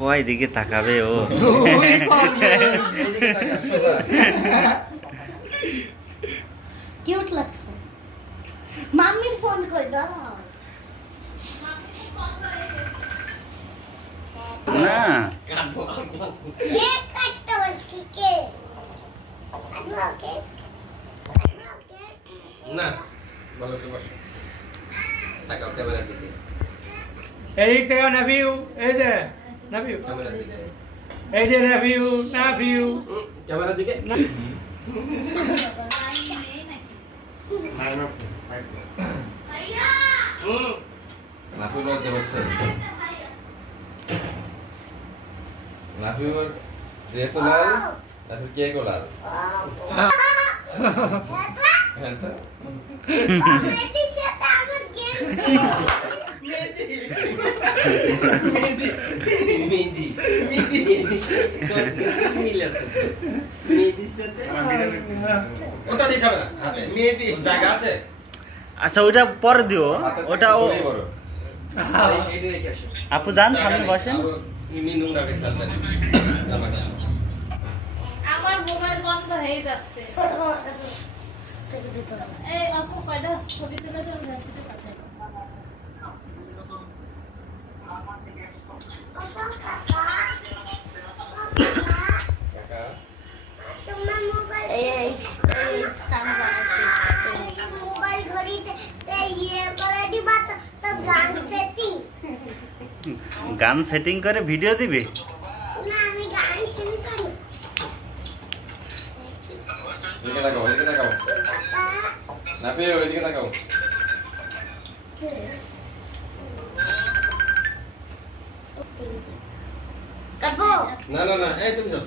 কয় দিকে তাকাবে ও? কিউট লাগছে। মাম্মির ফোন কই দাও। না এ কাটতে বসছি কে? ওকে না ভালো করে বসো তাকাও ক্যামেরার দিকে এই দিক থেকে নাভিউ, এই যে নাভিউ, ক্যামেরার দিকে এই যে নাভিউ, নাভিউ। ক্যামেরার দিকে লাফি লজ্জা পাচ্ছে লাফির ড্রেস লাল লাফির কেক লাল হ্যাঁ তো মেয়েটির সাথে আমার গেম মেহেদি মেহেদির সাথে ওটা দিতে হবে না হাতে মেহেদি জায়গা আছে আচ্ছা ওইটা পরে দিও, ওটা ও বড় এইটা রেখে আসো আপু যান সামনে বসেন। এমনি নোংরা করে ফেলতে জামাটা আমার মোবাইল বন্ধ হয়ে যাচ্ছে। ছোট আমার কাছে থেকে দিতে হবে। এই আপু কয়টা ছবি তুলে দেন মেসেজে পাঠাই দাও। কাকা তোমার মোবাইল এই স্ট্যান্ড বানাইছি। মোবাইল ঘড়িতে ইয়ে করে দিবা তো গান সেটিং। গান সেটিং করে ভিডিও দিবে? না আমি গান শুনি করি। এদিকে তাকাও এদিকে তাকাও লাফি ওইদিকে তাকাও কাটবো। না না না এই তুমি যাও